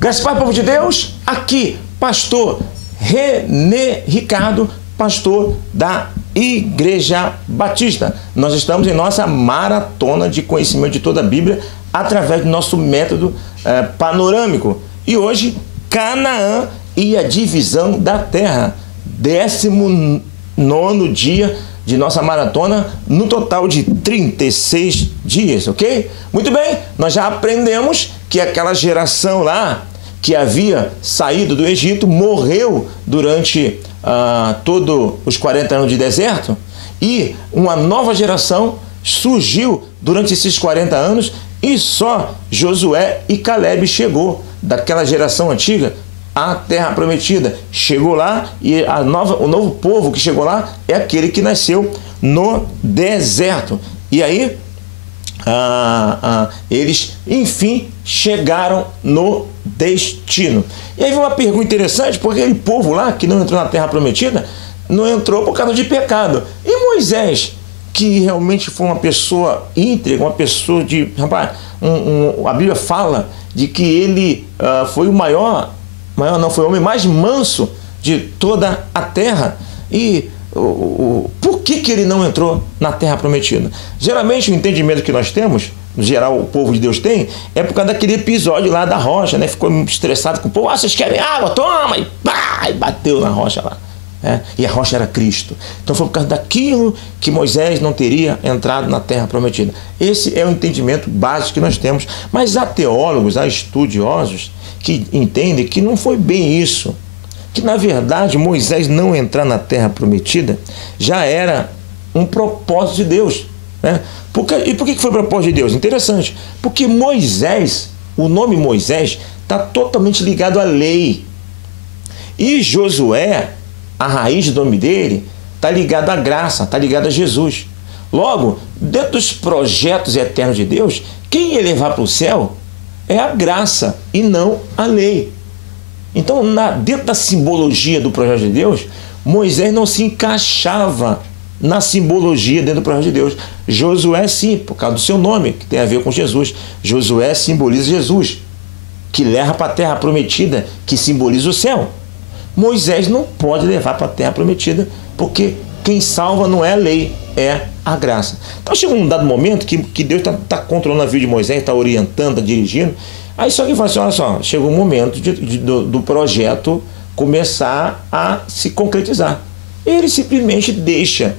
Graças ao povo de Deus, aqui, pastor René Ricardo, pastor da Igreja Batista. Nós estamos em nossa maratona de conhecimento de toda a Bíblia através do nosso método panorâmico. E hoje, Canaã e a divisão da terra. 19º dia de nossa maratona, no total de 36 dias, ok? Muito bem, nós já aprendemos que aquela geração lá que havia saído do Egito morreu durante todos os 40 anos de deserto, e uma nova geração surgiu durante esses 40 anos, e só Josué e Caleb chegou daquela geração antiga à terra prometida. Chegou lá, e o novo povo que chegou lá é aquele que nasceu no deserto. E aí eles enfim chegaram no destino. E aí vem uma pergunta interessante, porque aquele povo lá que não entrou na terra prometida não entrou por causa de pecado. E Moisés, que realmente foi uma pessoa íntegra, uma pessoa de... Rapaz, a Bíblia fala de que ele foi o foi o homem mais manso de toda a terra. E por que ele não entrou na terra prometida? Geralmente o entendimento que nós temos, no geral o povo de Deus tem, é por causa daquele episódio lá da rocha, né? Ficou estressado com o povo, vocês querem água? Toma! E pá! E bateu na rocha lá. E a rocha era Cristo. Então foi por causa daquilo que Moisés não teria entrado na terra prometida. Esse é o entendimento básico que nós temos. Mas há teólogos, há estudiosos que entendem que não foi bem isso. Que na verdade Moisés não entrar na terra prometida já era um propósito de Deus, né? E por que foi propósito de Deus? Interessante, porque Moisés, o nome Moisés está totalmente ligado à lei, e Josué, a raiz do nome dele, está ligado à graça, está ligado a Jesus. Logo, dentro dos projetos eternos de Deus, quem ia levar para o céu é a graça e não a lei. Então, dentro da simbologia do projeto de Deus, Moisés não se encaixava na simbologia dentro do projeto de Deus. Josué sim, por causa do seu nome, que tem a ver com Jesus. Josué simboliza Jesus, que leva para a terra prometida, que simboliza o céu. Moisés não pode levar para a terra prometida, porque quem salva não é a lei, é a graça. Então chegou um dado momento que Deus está controlando a vida de Moisés, está orientando, está dirigindo. Aí só que fala assim, olha só, chegou o momento do projeto começar a se concretizar. Ele simplesmente deixa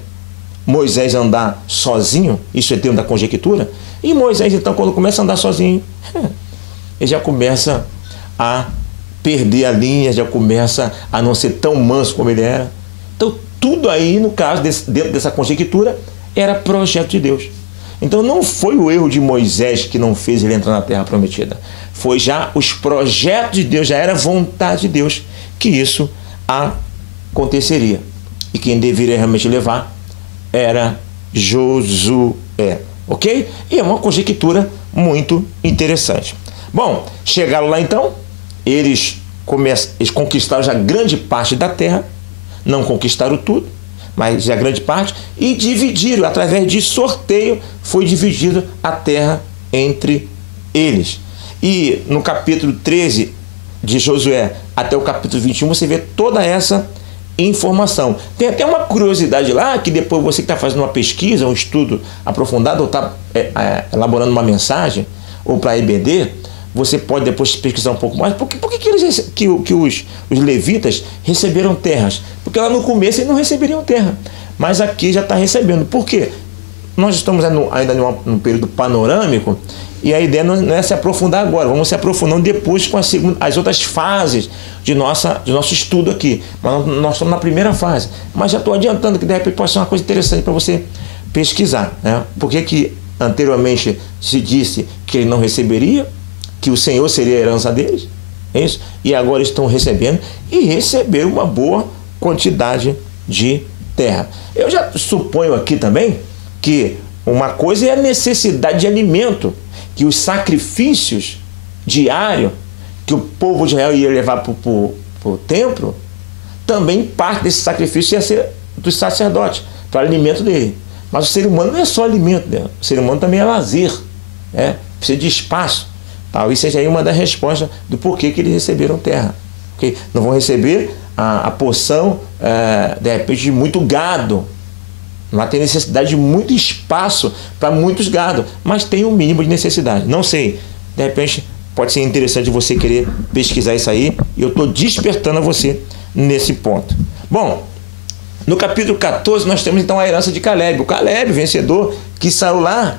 Moisés andar sozinho, isso é termo da conjectura, e Moisés então quando começa a andar sozinho, ele já começa a perder a linha, já começa a não ser tão manso como ele era. Então tudo aí, no caso, dentro dessa conjectura, era projeto de Deus. Então não foi o erro de Moisés que não fez ele entrar na terra prometida. Foi já os projetos de Deus, já era vontade de Deus que isso aconteceria. E quem deveria realmente levar era Josué. Ok? E é uma conjectura muito interessante. Bom, chegaram lá então, eles conquistaram já grande parte da terra, não conquistaram tudo, mas já grande parte, e dividiram, através de sorteio, foi dividida a terra entre eles. E no capítulo 13 de Josué até o capítulo 21, você vê toda essa informação. Tem até uma curiosidade lá, que depois você que está fazendo uma pesquisa, um estudo aprofundado, ou está elaborando uma mensagem, ou para a EBD, você pode depois pesquisar um pouco mais. Por que os levitas receberam terras? Porque lá no começo eles não receberiam terra, mas aqui já está recebendo. Por quê? Nós estamos ainda num período panorâmico, e a ideia não é se aprofundar agora, vamos se aprofundando depois com as outras fases de nosso estudo aqui. Mas nós estamos na primeira fase. Mas já estou adiantando que de repente pode ser uma coisa interessante para você pesquisar, né? Por que anteriormente se disse que ele não receberia, que o Senhor seria a herança deles, é isso? E agora estão recebendo, e receberam uma boa quantidade de terra. Eu já suponho aqui também que uma coisa é a necessidade de alimento, que os sacrifícios diários que o povo de Israel ia levar para o templo, também parte desse sacrifício ia ser dos sacerdotes, para o alimento dele. Mas o ser humano não é só alimento, né? O ser humano também é lazer, né? Precisa de espaço. Talvez seja aí uma das respostas do porquê que eles receberam terra. Okay? Não vão receber a porção, de repente, de muito gado. Não tem necessidade de muito espaço para muitos gado, mas tem um mínimo de necessidade. Não sei, de repente pode ser interessante você querer pesquisar isso aí, e eu estou despertando a você nesse ponto. Bom, no capítulo 14 nós temos então a herança de Caleb. O Caleb, vencedor, que saiu lá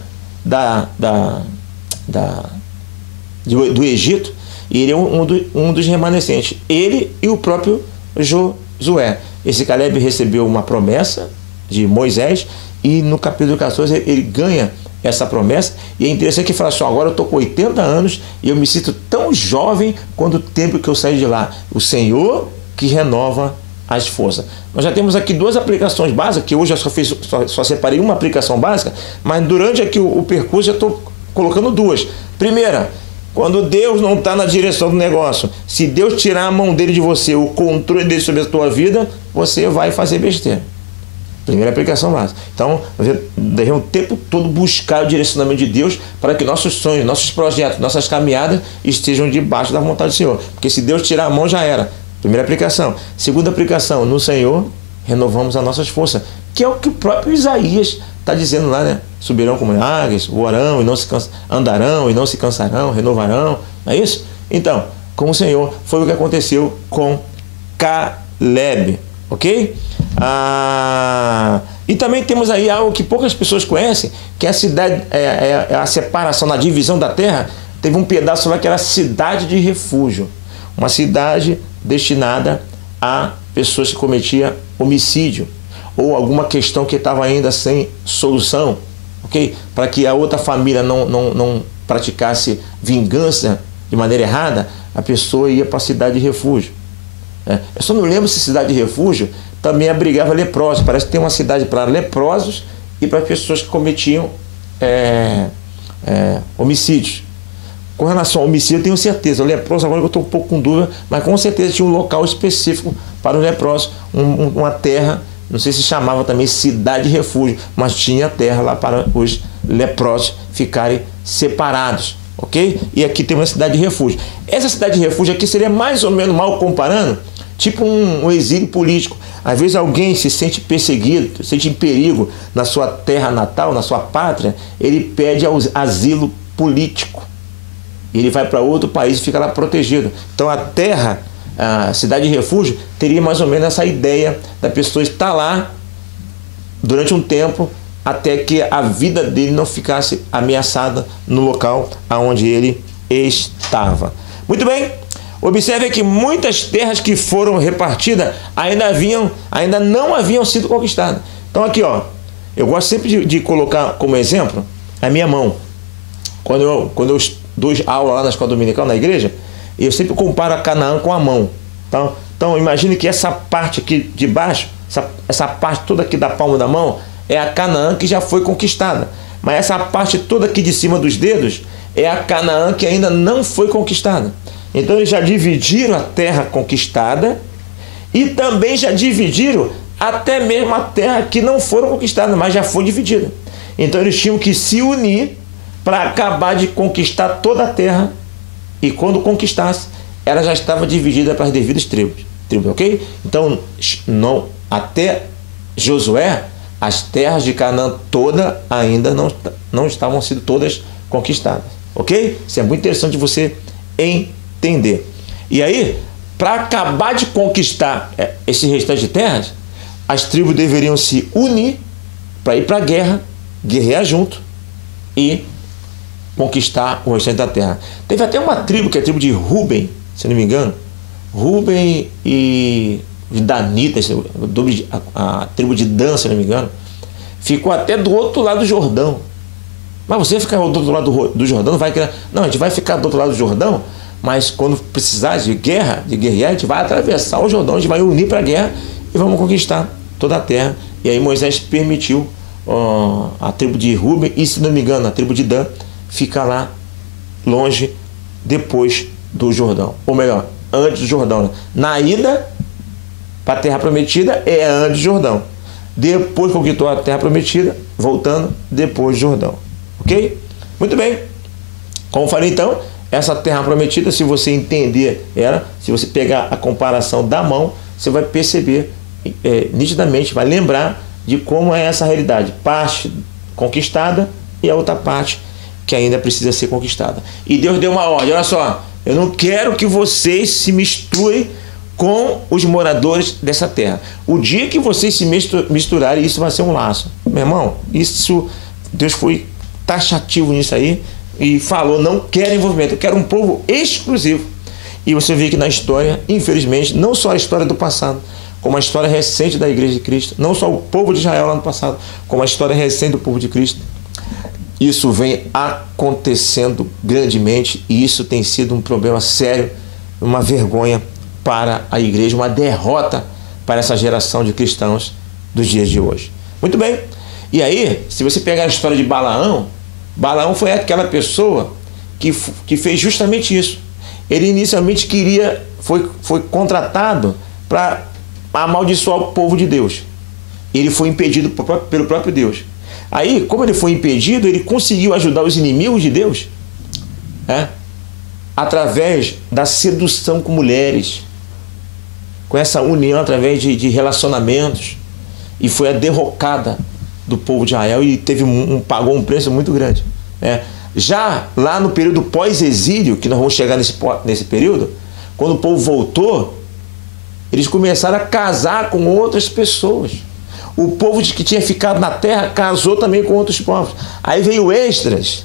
do Egito, e ele é um dos remanescentes. Ele e o próprio Josué. Esse Caleb recebeu uma promessa de Moisés, e no capítulo 14 ele ganha essa promessa, e é interessante que ele fala assim: agora eu estou com 80 anos e eu me sinto tão jovem quanto o tempo que eu saí de lá. O Senhor que renova as forças. Nós já temos aqui duas aplicações básicas, que hoje eu só separei uma aplicação básica, mas durante aqui o percurso já estou colocando duas. Primeira, quando Deus não está na direção do negócio, se Deus tirar a mão dele de você, o controle dele sobre a tua vida, você vai fazer besteira. Primeira aplicação básica. Então, nós devemos o tempo todo buscar o direcionamento de Deus para que nossos sonhos, nossos projetos, nossas caminhadas estejam debaixo da vontade do Senhor. Porque se Deus tirar a mão, já era. Primeira aplicação. Segunda aplicação, no Senhor renovamos as nossas forças, que é o que o próprio Isaías está dizendo lá, né? Subirão como águias, voarão e não se andarão e não se cansarão, renovarão. Não é isso? Então, com o Senhor, foi o que aconteceu com Caleb. Ok? E também temos aí algo que poucas pessoas conhecem, que é a cidade, a separação, na divisão da terra. Teve um pedaço lá que era a cidade de refúgio, uma cidade destinada a pessoas que cometiam homicídio ou alguma questão que estava ainda sem solução, ok? Para que a outra família não praticasse vingança de maneira errada, a pessoa ia para a cidade de refúgio. Eu só não lembro se cidade de refúgio também abrigava leprosos. Parece que tem uma cidade para leprosos e para pessoas que cometiam homicídios. Com relação ao homicídio, eu tenho certeza. O leproso, agora eu estou um pouco com dúvida, mas com certeza tinha um local específico para os leprosos, uma terra, não sei se chamava também cidade de refúgio, mas tinha terra lá para os leprosos ficarem separados. Ok? E aqui tem uma cidade de refúgio. Essa cidade de refúgio aqui seria mais ou menos, mal comparando, tipo um exílio político. Às vezes alguém se sente perseguido, se sente em perigo na sua terra natal, na sua pátria, ele pede asilo político. Ele vai para outro país e fica lá protegido. Então a cidade de refúgio teria mais ou menos essa ideia da pessoa estar lá durante um tempo, até que a vida dele não ficasse ameaçada no local onde ele estava. Muito bem, observe que muitas terras que foram repartidas ainda não haviam sido conquistadas. Então aqui, ó, eu gosto sempre de colocar como exemplo a minha mão. Quando eu dou aula lá na escola dominical, na igreja, eu sempre comparo a Canaã com a mão. Então imagine que essa parte aqui de baixo, essa parte toda aqui da palma da mão, é a Canaã que já foi conquistada. Mas essa parte toda aqui de cima dos dedos é a Canaã que ainda não foi conquistada. Então eles já dividiram a terra conquistada e também já dividiram até mesmo a terra que não foram conquistadas, mas já foi dividida. Então eles tinham que se unir para acabar de conquistar toda a terra, e quando conquistasse, ela já estava dividida para as devidas tribos, ok? Então, até Josué, as terras de Canaã toda ainda não estavam sendo todas conquistadas, ok? Isso é muito interessante você entender. E aí, para acabar de conquistar esse restante de terras, as tribos deveriam se unir para ir para a guerra, guerrear junto e conquistar o restante da terra. Teve até uma tribo, que é a tribo de Ruben, se não me engano, Ruben e Danita, a tribo de Dan, se não me engano, ficou até do outro lado do Jordão. Mas você ficar do outro lado do Jordão, não vai criar. Não, a gente vai ficar do outro lado do Jordão, mas quando precisar de guerra, de guerrear, a gente vai atravessar o Jordão, a gente vai unir para a guerra e vamos conquistar toda a terra. E aí Moisés permitiu a tribo de Ruben e, se não me engano, a tribo de Dan ficar lá longe depois do Jordão. Ou melhor, antes do Jordão. Na ida para a terra prometida é antes do Jordão. Depois conquistou a terra prometida, voltando depois do Jordão. Ok? Muito bem. Como falei então, essa terra prometida, se você entender ela, se você pegar a comparação da mão, você vai perceber nitidamente, vai lembrar de como é essa realidade. Parte conquistada e a outra parte que ainda precisa ser conquistada. E Deus deu uma ordem, olha só, eu não quero que vocês se misturem com os moradores dessa terra. O dia que vocês se misturarem, isso vai ser um laço. Meu irmão, isso, Deus foi taxativo nisso aí e falou, não quero envolvimento, eu quero um povo exclusivo. E você vê que na história, infelizmente, não só a história do passado, como a história recente da Igreja de Cristo, não só o povo de Israel lá no passado, como a história recente do povo de Cristo, isso vem acontecendo grandemente e isso tem sido um problema sério, uma vergonha para a igreja, uma derrota para essa geração de cristãos dos dias de hoje. Muito bem. E aí, se você pegar a história de Balaão, Balaão foi aquela pessoa que fez justamente isso. Ele inicialmente foi contratado para amaldiçoar o povo de Deus. Ele foi impedido pelo próprio Deus. Aí, como ele foi impedido, ele conseguiu ajudar os inimigos de Deus, através da sedução com mulheres, com essa união através de relacionamentos, e foi a derrocada do povo de Israel e pagou um preço muito grande. Já lá no período pós-exílio, que nós vamos chegar nesse período, quando o povo voltou, eles começaram a casar com outras pessoas. O povo que tinha ficado na terra casou também com outros povos. Aí veio Esdras,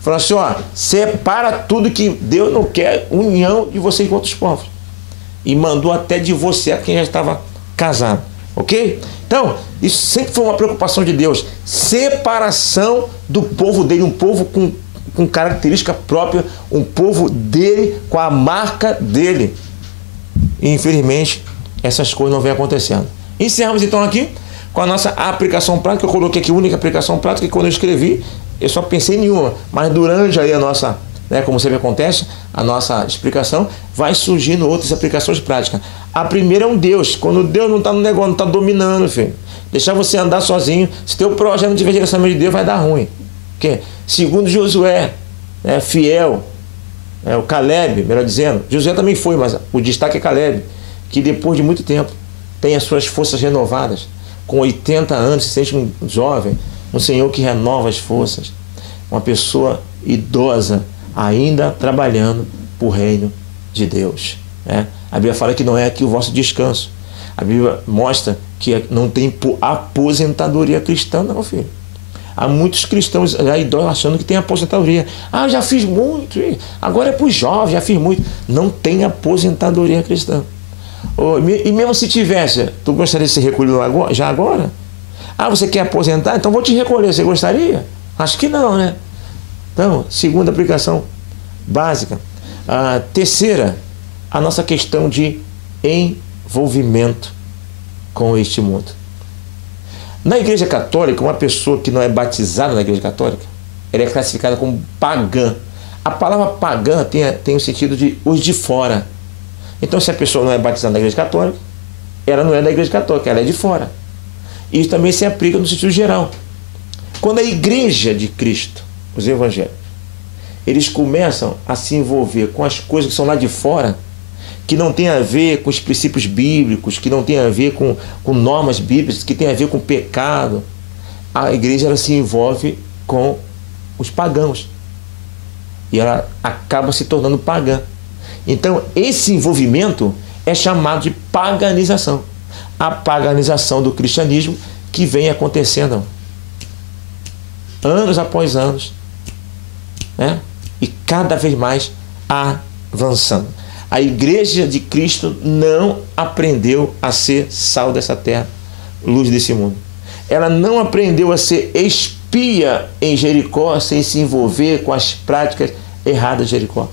falou assim, ó, separa tudo, que Deus não quer união de vocês com outros povos. E mandou até divorciar quem já estava casado, ok? Então, isso sempre foi uma preocupação de Deus, separação do povo dele, um povo com característica própria, um povo dele, com a marca dele. E infelizmente, essas coisas não vêm acontecendo. Encerramos então aqui com a nossa aplicação prática. Eu coloquei aqui a única aplicação prática, que quando eu escrevi, eu só pensei em nenhuma, mas durante aí a nossa, como sempre acontece, a nossa explicação, vai surgindo outras aplicações práticas. A primeira é um Deus. Quando Deus não está no negócio, não está dominando, filho, deixar você andar sozinho, se teu projeto não tiver direcionamento de Deus, vai dar ruim. Porque, segundo Josué, fiel, o Caleb, melhor dizendo, Josué também foi, mas o destaque é Caleb, que depois de muito tempo tem as suas forças renovadas. Com 80 anos, se sente um jovem, um senhor que renova as forças, uma pessoa idosa, ainda trabalhando para o reino de Deus. A Bíblia fala que não é aqui o vosso descanso. A Bíblia mostra que não tem aposentadoria cristã, não, filho. Há muitos cristãos já idosos achando que tem aposentadoria. Já fiz muito, agora é para os jovens, já fiz muito. Não tem aposentadoria cristã. E mesmo se tivesse, tu gostaria de ser recolhido já agora? Você quer aposentar? Então vou te recolher, você gostaria? Acho que não, né? Então, segunda aplicação básica. A terceira, a nossa questão de envolvimento com este mundo. Na Igreja Católica, uma pessoa que não é batizada na Igreja Católica, ela é classificada como pagã. A palavra pagã tem o sentido de os de fora. Então, se a pessoa não é batizada na Igreja Católica, ela não é da Igreja Católica, ela é de fora. Isso também se aplica no sentido geral. Quando a Igreja de Cristo, os evangélicos, eles começam a se envolver com as coisas que são lá de fora, que não tem a ver com os princípios bíblicos, que não tem a ver com normas bíblicas, que tem a ver com pecado, a igreja ela se envolve com os pagãos. E ela acaba se tornando pagã. Então, esse envolvimento é chamado de paganização. A paganização do cristianismo que vem acontecendo anos após anos, e cada vez mais avançando. A Igreja de Cristo não aprendeu a ser sal dessa terra, luz desse mundo. Ela não aprendeu a ser espia em Jericó sem se envolver com as práticas erradas de Jericó.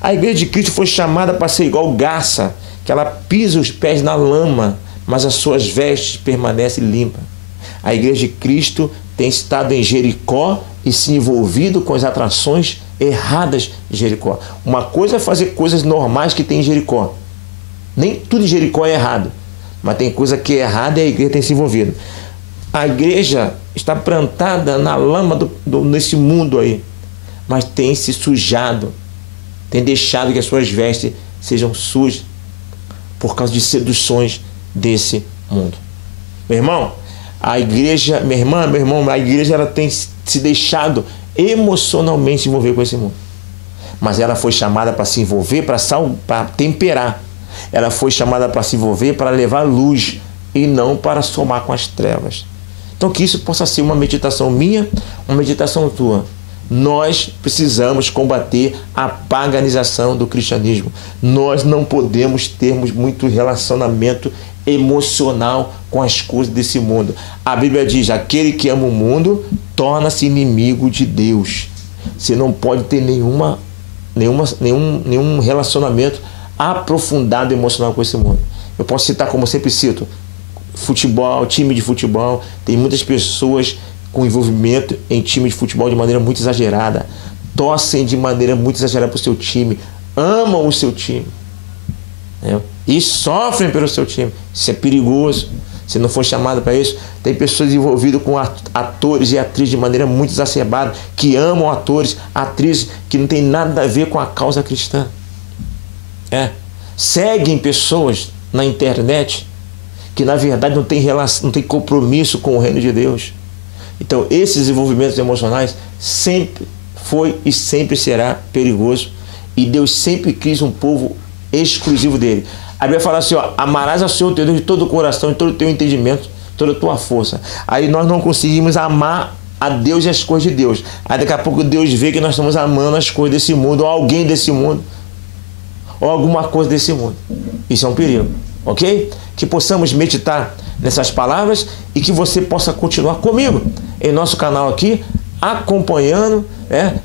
A Igreja de Cristo foi chamada para ser igual garça, que ela pisa os pés na lama, mas as suas vestes permanecem limpas. A Igreja de Cristo tem estado em Jericó e se envolvido com as atrações erradas de Jericó. Uma coisa é fazer coisas normais que tem em Jericó. Nem tudo em Jericó é errado, mas tem coisa que é errada e a igreja tem se envolvido. A igreja está plantada na lama nesse mundo aí, mas tem se sujado tem deixado que as suas vestes sejam sujas por causa de seduções desse mundo. Meu irmão, a igreja, minha irmã, meu irmão, a igreja ela tem se deixado emocionalmente se envolver com esse mundo. Mas ela foi chamada para se envolver, para temperar. Ela foi chamada para se envolver, para levar luz e não para somar com as trevas. Então que isso possa ser uma meditação minha, uma meditação tua. Nós precisamos combater a paganização do cristianismo. Nós não podemos termos muito relacionamento emocional com as coisas desse mundo. A Bíblia diz: aquele que ama o mundo torna-se inimigo de Deus. Você não pode ter nenhum relacionamento aprofundado emocional com esse mundo. Eu posso citar, como sempre cito, futebol, time de futebol. Tem muitas pessoas com envolvimento em time de futebol de maneira muito exagerada, torcem de maneira muito exagerada para o seu time, amam o seu time, né? E sofrem pelo seu time. Isso é perigoso. Se não for chamado para isso, tem pessoas envolvidas com atores e atrizes de maneira muito exacerbada, que amam atores, atrizes que não tem nada a ver com a causa cristã. Seguem pessoas na internet que na verdade não tem relação, não tem compromisso com o reino de Deus. Então esses envolvimentos emocionais sempre foi e sempre será perigoso, e Deus sempre quis um povo exclusivo dele. A Bíblia fala assim, amarás ao Senhor teu Deus de todo o coração, de todo o teu entendimento, toda a tua força. Aí nós não conseguimos amar a Deus e as coisas de Deus. Aí daqui a pouco Deus vê que nós estamos amando as coisas desse mundo, ou alguém desse mundo, ou alguma coisa desse mundo. Isso é um perigo, ok? Que possamos meditar nessas palavras e que você possa continuar comigo em nosso canal aqui, acompanhando,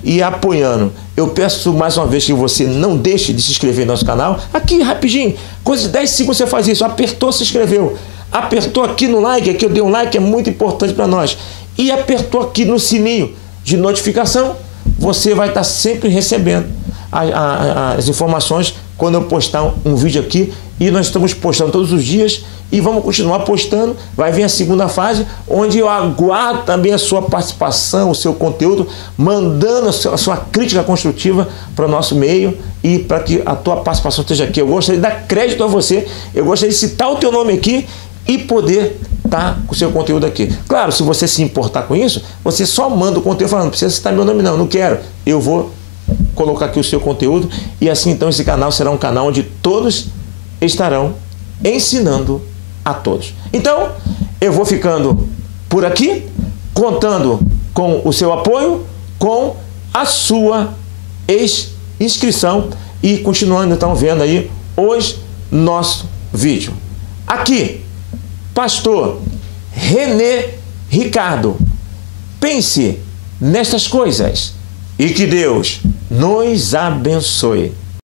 e apoiando. Eu peço mais uma vez que você não deixe de se inscrever no nosso canal. Aqui, rapidinho, coisa de 10 segundos você faz isso. Apertou, se inscreveu. Apertou aqui no like, aqui eu dei um like, é muito importante para nós. E apertou aqui no sininho de notificação, você vai estar sempre recebendo as informações quando eu postar um vídeo aqui. E nós estamos postando todos os dias e vamos continuar postando. Vai vir a segunda fase, onde eu aguardo também a sua participação, o seu conteúdo, mandando a sua crítica construtiva para o nosso meio e para que a tua participação esteja aqui. Eu gostaria de dar crédito a você, eu gostaria de citar o teu nome aqui e poder estar com o seu conteúdo aqui. Claro, se você se importar com isso, você só manda o conteúdo falando: não precisa citar meu nome não quero. Eu vou colocar aqui o seu conteúdo e assim então esse canal será um canal onde todos estarão ensinando a todos. Então, eu vou ficando por aqui, contando com o seu apoio, com a sua inscrição e continuando então vendo aí hoje nosso vídeo. Aqui, pastor René Ricardo. Pense nestas coisas e que Deus nos abençoe.